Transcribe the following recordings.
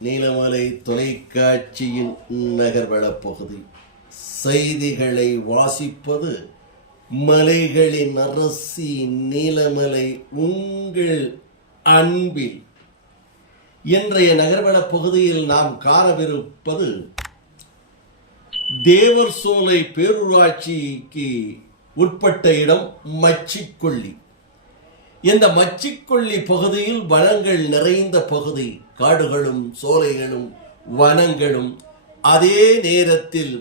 நீலமலை தொலைக்காட்சியின் நகர்வள பகுதி செய்திகளை வாசிப்பது மலைகளின் அரசி நீலமலை உங்கள் அன்பில். இன்றைய நகர்வள பகுதியில் நாம் காணவிருப்பது தேவர் சோலை பேரூராட்சிக்கு உட்பட்ட இடம் மச்சிக்கொல்லி. இந்த மச்சிக்கொல்லி பகுதியில் வனங்கள் நிறைந்த பகுதி, காடுகளும் சோலைகளும் வனங்களும், அதே நேரத்தில்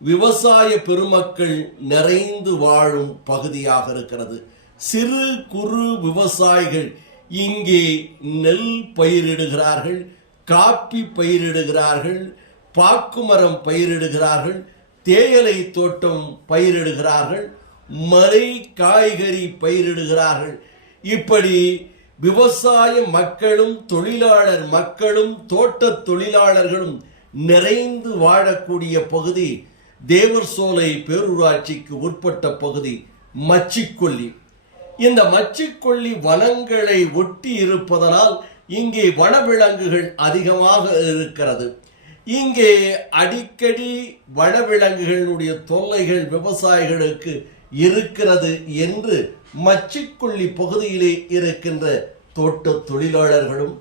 விவசாய பெருமக்கள் நிறைந்து வாழும் பகுதியாக இருக்கிறது. சிறு குறு விவசாயிகள் இங்கே நெல் பயிரிடுகிறார்கள், காப்பி பயிரிடுகிறார்கள், பாக்குமரம் பயிரிடுகிறார்கள், தேயிலை தோட்டம் பயிரிடுகிறார்கள், மலை காய்கறி பயிரிடுகிறார்கள். இப்படி விவசாய மக்களும் தொழிலாளர் மக்களும் தோட்ட தொழிலாளர்களும் நிறைந்து வாழக்கூடிய பகுதி தேவர் சோலை பேரூராட்சிக்கு உட்பட்ட பகுதி மச்சிக்கொல்லி. இந்த மச்சிக்கொல்லி வனங்களை ஒட்டி இருப்பதனால் இங்கே வனவிலங்குகள் அதிகமாக இருக்கிறது. இங்கே அடிக்கடி வனவிலங்குகளுடைய தொல்லைகள் விவசாயிகளுக்கு இருக்கிறது என்று மச்சிக்கொல்லி பகுதியிலே இருக்கின்ற தோட்ட தொழிலாளர்களும்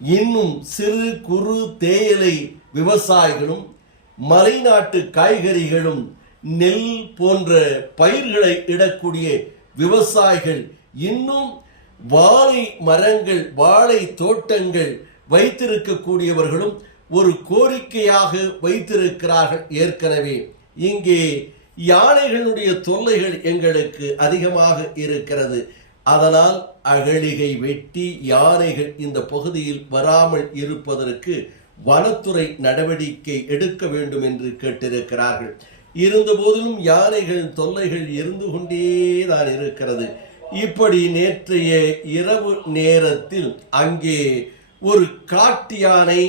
இன்னும் சிறு குறு தேயிலை விவசாயிகளும் மலைநாட்டு காய்கறிகளும் நெல் போன்ற பயிர்களை இடக்கூடிய விவசாயிகள் இன்னும் வாழை மரங்கள் வாழை தோட்டங்கள் வைத்திருக்கக்கூடியவர்களும் ஒரு கோரிக்கையாக வைத்திருக்கிறார்கள். ஏற்கனவே இங்கே யானைகளுடைய தொல்லைகள் எங்களுக்கு அதிகமாக இருக்கிறது, அதனால் அகழிகை வெட்டி யானைகள் இந்த பகுதியில் வராமல் இருப்பதற்கு வனத்துறை நடவடிக்கை எடுக்க வேண்டும் என்று கேட்டிருக்கிறார்கள். இருந்த போதிலும் யானைகள் தொல்லைகள் இருந்து கொண்டேதான் இருக்கிறது. இப்படி நேற்றைய இரவு நேரத்தில் அங்கே ஒரு காட்டு யானை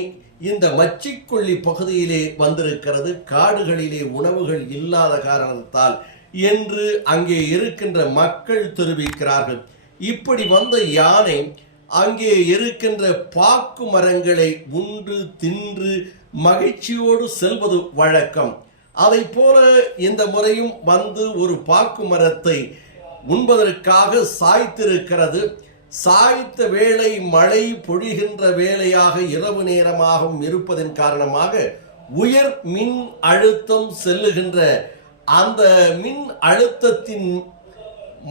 இந்த மச்சிக்கொல்லி பகுதியிலே வந்திருக்கிறது. காடுகளிலே உணவுகள் இல்லாத காரணத்தால் என்று அங்கே இருக்கின்ற மக்கள் தெரிவிக்கிறார்கள். இப்படி வந்த யானை அங்கே இருக்கின்ற பாக்கு மரங்களை உண்டு தின்று மகிழ்ச்சியோடு செல்வது வழக்கம். அதை போல இந்த முறையும் வந்து ஒரு பாக்கு மரத்தை உண்பதற்காக சாய்த்திருக்கிறது. சாய்த்த வேளை மழை பொழிகின்ற வேளையாக இரவு நேரமாகவும் இருப்பதன் காரணமாக உயர் மின் அழுத்தம் செல்லுகின்ற அந்த மின் அழுத்தத்தின்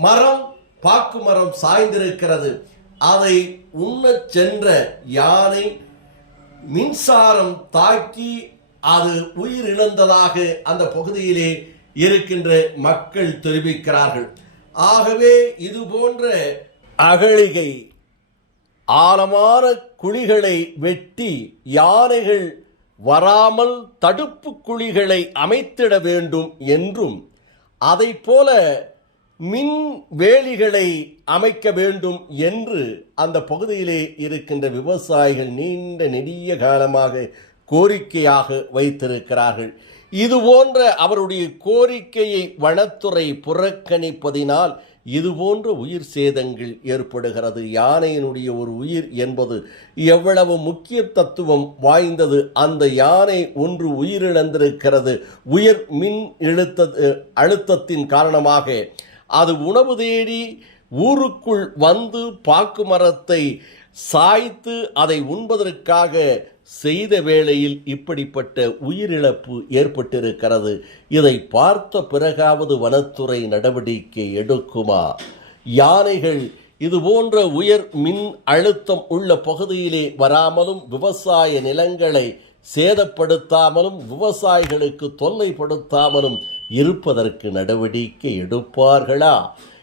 மரம் பாக்கு மரம் சாய்ந்திருக்கிறது. அதை உண்ணச் சென்ற யானை மின்சாரம் தாக்கி அது உயிரிழந்ததாக அந்த பகுதியிலே இருக்கின்ற மக்கள் தெரிவிக்கிறார்கள். ஆகவே இது போன்ற அகழிகை ஆழமான குழிகளை வெட்டி யானைகள் வராமல் தடுப்பு குழிகளை அமைத்திட வேண்டும் என்றும், அதை போல மின் வேலிகளை அமைக்க வேண்டும் என்று அந்த பகுதியிலே இருக்கின்ற விவசாயிகள் நீண்ட நெடிய காலமாக கோரிக்கையாக வைத்திருக்கிறார்கள். இது போன்ற அவருடைய கோரிக்கையை வனத்துறை புறக்கணிப்பதினால் இது போன்ற உயிர் சேதங்கள் ஏற்படுகிறது. யானையினுடைய ஒரு உயிர் என்பது எவ்வளவு முக்கிய தத்துவம் வாய்ந்தது. அந்த யானை ஒன்று உயிரிழந்திருக்கிறது. உயர் மின் அழுத்தத்தின் காரணமாக அது உணவு தேடி ஊருக்குள் வந்து பாக்கு மரத்தை சாய்த்து அதை உண்பதற்காக செய்த வேளையில் இப்படிப்பட்ட உயிரிழப்பு ஏற்பட்டிருக்கிறது. இதை பார்த்த பிறகாவது வனத்துறை நடவடிக்கை எடுக்குமா? யானைகள் இது போன்ற உயர் மின் அழுத்தம் உள்ள பகுதியிலே வராமலும் விவசாய நிலங்களை சேதப்படுத்தாமலும் விவசாயிகளுக்கு தொல்லைப்படுத்தாமலும் இருப்பதற்கு நடவடிக்கை எடுப்பார்களா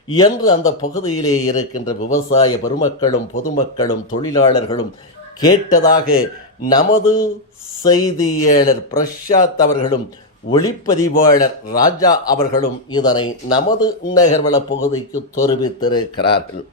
என்று அந்த பகுதியிலே இருக்கின்ற விவசாய பெருமக்களும் பொதுமக்களும் தொழிலாளர்களும் கேட்டதாக நமது செய்தியாளர் பிரசாத் அவர்களும் ஒளிப்பதிவாளர் ராஜா அவர்களும் இதனை நமது நகர்வள பகுதிக்கு தெரிவித்திருக்கிறார்கள்.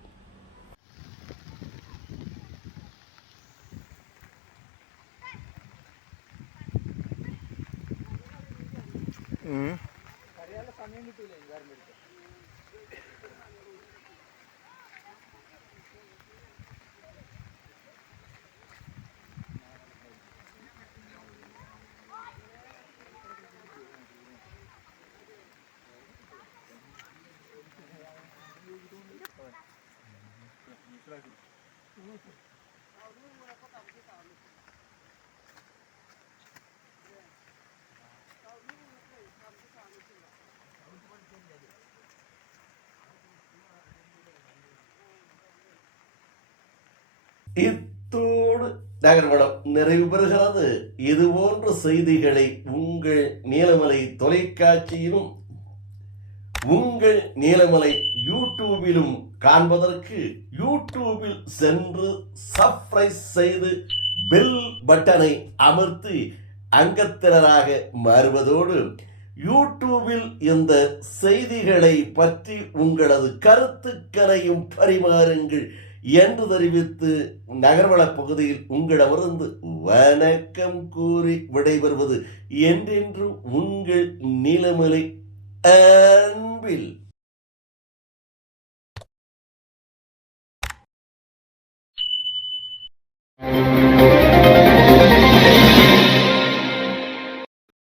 இத்தோடு நகர்வளம் நிறைவு பெறுகிறது. இது போன்ற செய்திகளை உங்கள் நீலமலை தொலைக்காட்சியிலும் உங்கள் நீலமலை யூடியூபிலும் காண்பதற்கு யூடியூபில் சென்று சப்ஸ்கிரைப் செய்து பெல் பட்டனை அமர்த்தி அங்கத்தினராக மாறுவதோடு யூடியூபில் இந்த செய்திகளை பற்றி உங்களது கருத்துக்களையும் பரிமாறுங்கள் என்று தெரிவித்து நகர்வள பகுதியில் உங்களிடமிருந்து வணக்கம் கூறி விடைபெறுவது என்றென்றும் உங்கள் நீலமலை அன்பில்